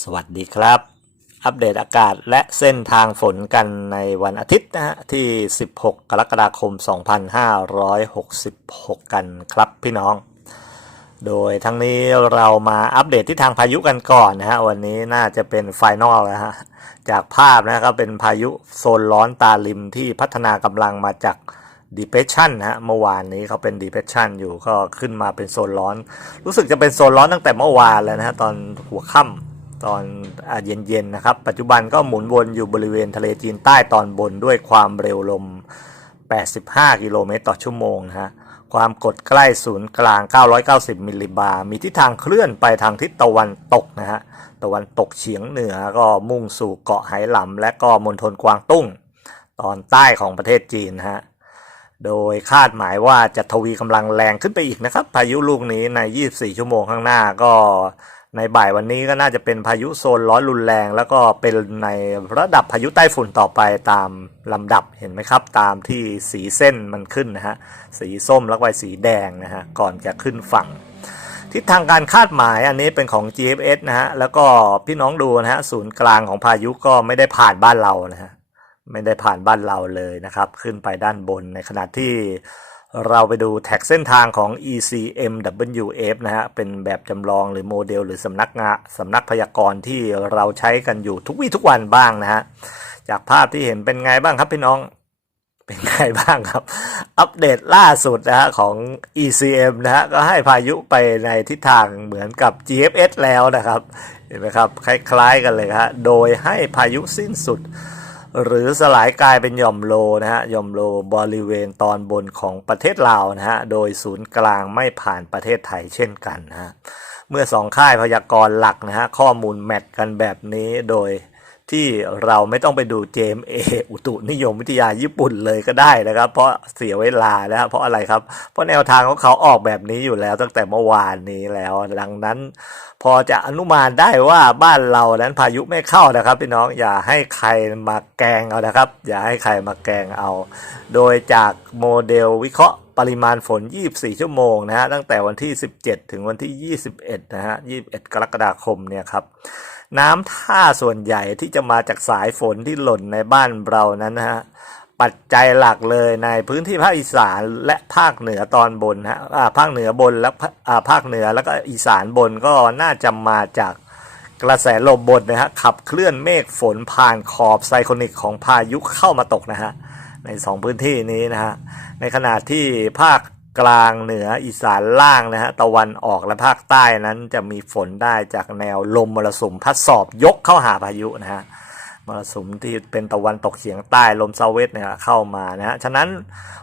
สวัสดีครับ อัปเดตอากาศและเส้นทางฝนกันในวันอาทิตย์นะฮะที่ 16 กรกฎาคม 2566 กันครับพี่น้อง โดยทั้งนี้เรามาอัปเดตที่ทางพายุกันก่อนนะฮะวันนี้น่าจะเป็นไฟนอลแล้วฮะจากภาพนะก็เป็นพายุโซนร้อนตาลิมที่พัฒนากำลังมาจาก depression นะฮะเมื่อวานนี้เขาเป็น depression อยู่ก็ขึ้นมาเป็นโซนร้อน รู้สึกจะเป็นโซนร้อนตั้งแต่เมื่อวานแล้วนะฮะตอนหัวค่ำ ตอนเย็นๆนะครับ ปัจจุบันก็หมุนวนอยู่บริเวณทะเลจีนใต้ตอนบนด้วยความเร็วลม 85 กิโลเมตรต่อชั่วโมงนะฮะความกดใกล้ศูนย์กลาง 990 มิลลิบาร์ มีทิศทางเคลื่อนไปทางทิศตะวันตกนะฮะ ตะวันตกเฉียงเหนือก็มุ่งสู่เกาะไหหลำและก็มณฑลกวางตุ้ง ตอนใต้ของประเทศจีนนะฮะ โดยคาดหมายว่าจะทวีกำลังแรงขึ้นไปอีกนะครับ พายุลูกนี้ใน 24 ชั่วโมงข้างหน้าก็ ในบ่ายวันนี้ก็น่าจะเป็นพายุโซนร้อนรุนแรง แล้วก็เป็นในระดับพายุใต้ฝุ่นต่อไปตามลำดับเห็นไหมครับ ตามที่สีเส้นมันขึ้นนะฮะสีส้มแล้วก็สีแดงนะฮะก่อนจะขึ้นฝั่ง ทิศทางการคาดหมายอันนี้เป็นของ GFS นะฮะแล้วก็พี่น้องดูนะฮะศูนย์กลางของพายุก็ไม่ได้ผ่านบ้านเรานะฮะไม่ได้ผ่านบ้านเราเลยนะครับ ขึ้นไปด้านบนในขณะที่ เราไปดูแท็กเส้นทางของ ECMWF นะฮะ เป็นแบบจำลองหรือโมเดลหรือสำนักงานสำนักพยากรณ์ที่เราใช้กันอยู่ทุกวี่ทุกวันบ้างนะฮะ จากภาพที่เห็นเป็นไงบ้างครับพี่น้อง เป็นไงบ้างครับ อัปเดตล่าสุดนะฮะของ ECM นะฮะ ก็ให้พายุไปในทิศทางเหมือนกับ GFS แล้วนะครับ เห็นไหมครับ คล้ายๆกันเลยฮะโดยให้พายุสิ้นสุด หรือสลายกลายเป็นหย่อมโลนะฮะหย่อมโลบริเวณตอนบนของประเทศลาวนะฮะโดยศูนย์กลางไม่ผ่านประเทศไทยเช่นกันนะฮะเมื่อสองค่ายพยากรณ์หลักนะฮะข้อมูลแมทกันแบบนี้โดย ที่เราไม่ต้องไปดู JMA อุตุนิยมวิทยาญี่ปุ่นเลยก็ได้นะครับ เพราะเสียเวลาแล้วเพราะอะไรครับ เพราะแนวทางของเขาออกแบบนี้อยู่แล้วตั้งแต่เมื่อวานนี้แล้วดังนั้น พอจะอนุมานได้ว่าบ้านเรานั้นพายุไม่เข้านะครับ พี่น้องอย่าให้ใครมาแกงเอานะครับ อย่าให้ใครมาแกงเอา โดยจากโมเดลวิเคราะห์ปริมาณฝน 24 ชั่วโมงนะฮะตั้งแต่วันที่ 17 ถึงวันที่ 21 นะฮะ 21 กรกฎาคมเนี่ยครับ น้ำท่าส่วนใหญ่ที่จะมาจากสายฝนที่หล่นในบ้านเรานั้นนะฮะปัจจัยหลักเลยในพื้นที่ภาคอีสานและภาคเหนือตอนบนฮะภาคเหนือบนและภาอ่าภาคเหนือแล้วก็อีสานบนก็น่าจะมาจากกระแสลมบนนะฮะขับเคลื่อนเมฆฝนผ่านขอบไซโคนิกของพายุเข้ามาตกนะฮะในสองพื้นที่นี้นะฮะในขณะที่ภาค กลางเหนืออีสานล่างนะฮะตะวันออกและภาคใต้นั้นจะมีฝนได้จากแนวลมมรสุมพัดสอบยกเข้าหาพายุนะฮะ มรสุมที่เป็นตะวันตกเฉียงใต้ลมเซาเวสเนี่ยเข้ามานะฮะฉะนั้น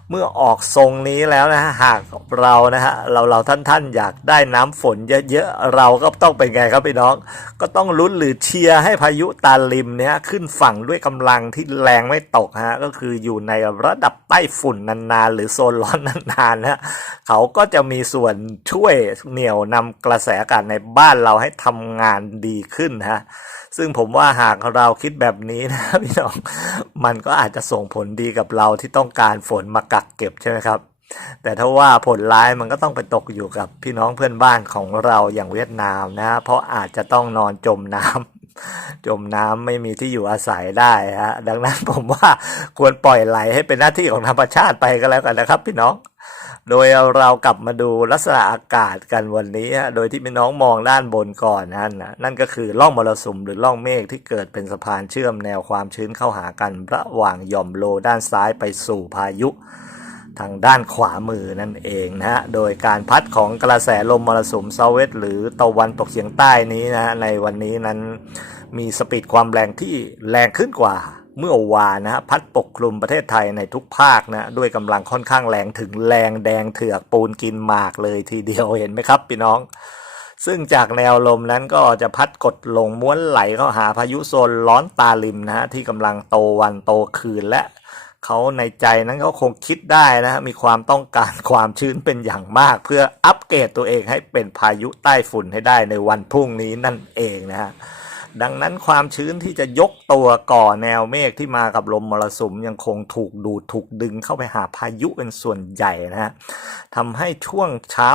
เมื่อออกทรงนี้แล้วนะฮะหากเรานะฮะเราเราท่านท่านอยากได้น้ำฝนเยอะๆเราก็ต้องเป็นไงครับพี่น้อง ก็ต้องลุ้นหรือเชียร์ให้พายุตาลิมเนี่ยขึ้นฝั่งด้วยกำลังที่แรงไม่ตกฮะก็คืออยู่ในระดับใต้ฝุ่นนานๆ หรือโซนร้อนนานๆนะฮะเขาก็จะมีส่วนช่วยเหนี่ยวนำกระแสอากาศในบ้านเราให้ทำงานดีขึ้นฮะซึ่งผมว่าหากเราคิดแบบแบบนี้นะพี่น้อง มันก็อาจจะส่งผลดีกับเราที่ต้องการฝนมากักเก็บใช่ไหมครับ แต่ถ้าว่าผลร้ายมันก็ต้องไปตกอยู่กับพี่น้องเพื่อนบ้านของเราอย่างเวียดนามนะ เพราะอาจจะต้องนอนจมน้ำจมน้ำไม่มีที่อยู่อาศัยได้ฮะดังนั้นผมว่าควรปล่อยไหลให้เป็นหน้าที่ของธรรมชาติไปก็แล้วกันนะครับ พี่น้อง โดยเรากลับมาดูลักษณะอากาศกันวันนี้โดยที่พี่น้องมองด้านบนก่อนนั่นนะนั่นก็คือร่องมรสุมหรือร่องเมฆที่เกิดเป็นสะพานเชื่อมแนวความชื้นเข้าหากันระหว่างหย่อมโลด้านซ้ายไปสู่พายุทางด้านขวามือนั่นเองนะฮะ โดยการพัดของกระแสลมมรสุมเซาเวสหรือตะวันตกเฉียงใต้นี้นะในวันนี้นั้นมีสปีดความแรงที่แรงขึ้นกว่า เมื่อวานนะฮะพัดปกคลุมประเทศไทยในทุกภาคนะด้วยกำลังค่อนข้างแรงถึงแรงแดงเถือกปูนกินหมากเลยทีเดียวเห็นไหมครับพี่น้อง ซึ่งจากแนวลมนั้นก็จะพัดกดลงม้วนไหลเข้าหาพายุโซนร้อนตาลิมนะฮะที่กำลังโตวันโตคืนและเขาในใจนั้นเขาคงคิดได้นะฮะมีความต้องการความชื้นเป็นอย่างมาก เพื่ออัปเกรดตัวเองให้เป็นพายุใต้ฝุ่นให้ได้ในวันพรุ่งนี้นั่นเองนะฮะ ดังนั้นความชื้นที่จะยกตัวก่อแนวเมฆที่มากับลมมรสุมยังคงถูกดูดถูกดึงเข้าไปหาพายุเป็นส่วนใหญ่นะฮะทำให้ช่วงเช้า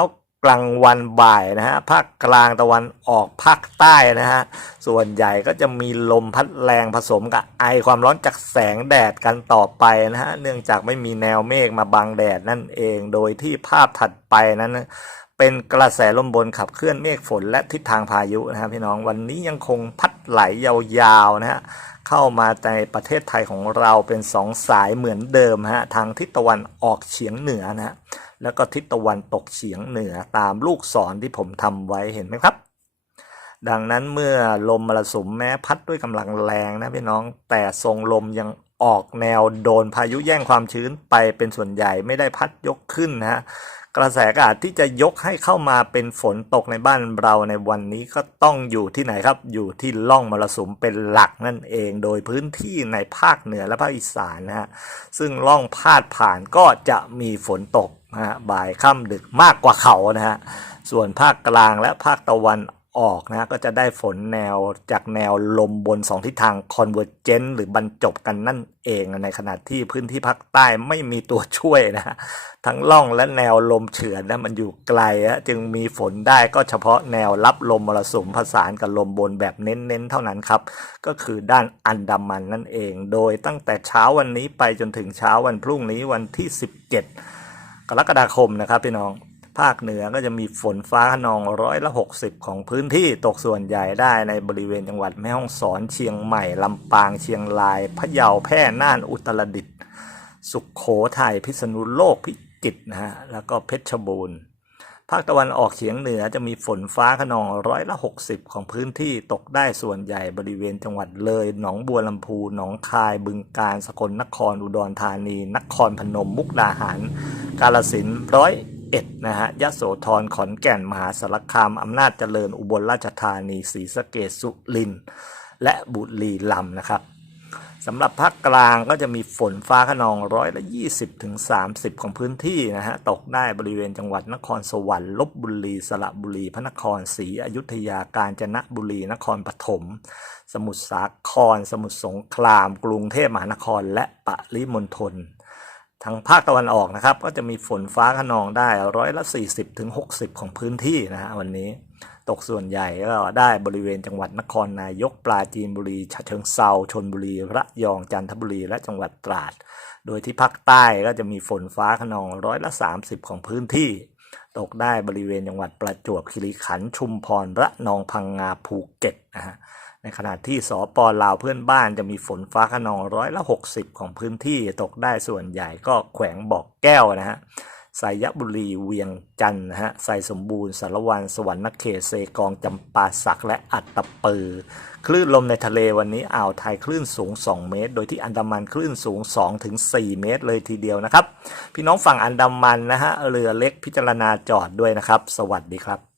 กลางวันบ่ายนะฮะภาคกลางตะวันออกภาคใต้นะฮะส่วนใหญ่ก็จะมีลมพัดแรงผสมกับไอความร้อนจากแสงแดดกันต่อไปนะฮะเนื่องจากไม่มีแนวเมฆมาบังแดดนั่นเอง โดยที่ภาพถัดไปนั้น เป็นกระแสลมบนขับเคลื่อนเมฆฝนและทิศทางพายุนะครับพี่น้องวันนี้ยังคงพัดไหลยาวๆนะฮะเข้ามาในประเทศไทยของเราเป็นสองสายเหมือนเดิมฮะทางทิศตะวันออกเฉียงเหนือนะฮะแล้วก็ทิศตะวันตกเฉียงเหนือตามลูกศรที่ผมทำไว้เห็นไหมครับ ดังนั้นเมื่อลมมรสุมแม้พัดด้วยกำลังแรงนะพี่น้องแต่ทรงลมยัง ออกแนวโดนพายุแย่งความชื้นไปเป็นส่วนใหญ่ไม่ได้พัดยกขึ้นนะฮะกระแสอากาศที่จะยกให้เข้ามาเป็นฝนตกในบ้านเราในวันนี้ก็ต้องอยู่ที่ไหนครับ อยู่ที่ล่องมรสุมเป็นหลักนั่นเอง โดยพื้นที่ในภาคเหนือและภาคอีสานนะฮะซึ่งล่องพาดผ่านก็จะมีฝนตกนะฮะบ่ายค่ำดึกมากกว่าเขานะฮะส่วนภาคกลางและภาคตะวัน ออกนะก็จะได้ฝนแนวจากแนวลมบนสองทิศทางคอนเวอร์เจนหรือบรรจบกันนั่นเองในขณะที่พื้นที่ภาคใต้ไม่มีตัวช่วยนะ ทั้งล่องและแนวลมเฉือนนะมันอยู่ไกลฮะจึงมีฝนได้ก็เฉพาะแนวรับลมมรสุมผสานกับลมบนแบบเน้นๆ เท่านั้นครับ ก็คือด้านอันดามันนั่นเอง โดยตั้งแต่เช้าวันนี้ไปจนถึงเช้าวันพรุ่งนี้วันที่ 17 กรกฎาคมนะครับพี่น้อง ภาคเหนือก็จะมีฝนฟ้าขนองร้อยละ 60 ของพื้นที่ตกส่วนใหญ่ได้ในบริเวณจังหวัดแม่ฮ่องสอนเชียงใหม่ ลำปางเชียงรายพะเยาแพร่น่านอุตรดิตถ์สุขโขทัยพิษณุโลกพิจิตรนะฮะแล้วก็เพชรบูรณ์ภาคตะวันออกเฉียงเหนือจะมีฝนฟ้าขนองร้อยละ 60 ของพื้นที่ตกได้ส่วนใหญ่บริเวณจังหวัดเลย หนองบัวลำพู หนองคาย บึงกาฬสกลนครอุดรธานี นครพนม มุกดาหาร กาลสินธุ์ร้อย เอ็ดนะฮะยะโสธรขอนแก่นมหาสารคามอำนาจเจริญอุบลราชธานีศรีสะเกษสุรินทร์และบุรีรัมย์นะครับสำหรับภาคกลางก็จะมีฝนฟ้าขนองร้อยละ20ถึง30 ของพื้นที่นะฮะตกได้บริเวณจังหวัดนครสวรรค์ลบบุรีสระบุรี พระนครศรีอยุธยากาญจนบุรีนครปฐมสมุทรสาคร สมุทรสงคราม กรุงเทพมหานครและปริมณฑล ทางภาคตะวันออกนะครับ ก็จะมีฝนฟ้าขนองได้ร้อยละ 40ถึง60ของพื้นที่นะฮะวันนี้ตกส่วนใหญ่ก็ได้บริเวณจังหวัดนครนายกปราจีนบุรีฉะเชิงเซาชนบุรี ระยองจันทบุรี และจังหวัดตราด โดยที่ภาคใต้ก็จะมีฝนฟ้าขนองร้อยละ 30 ของพื้นที่ ตกได้บริเวณจังหวัดประจวบคีรีขันธ์ชุมพรระนองพังงาภูเก็ตนะฮะ ในขณะที่สปลาวเพื่อนบ้านจะมีฝนฟ้าขนองร้อยละ 60 ของพื้นที่ตกได้ส่วนใหญ่ก็แขวงบอกแก้วนะฮะไสยบุรีเวียงจันทร์นะฮะไสสมบูรณ์สารวันสวรรณเขตเซกองจำปาสักและอัตตปือ คลื่นลมในทะเลวันนี้อ่าวไทยคลื่นสูง 2 เมตร โดยที่อันดามันคลื่นสูง 2-4 เมตรเลยทีเดียวนะครับ พี่น้องฝั่งอันดามันนะฮะเรือเล็กพิจารณาจอดด้วยนะครับ สวัสดีครับ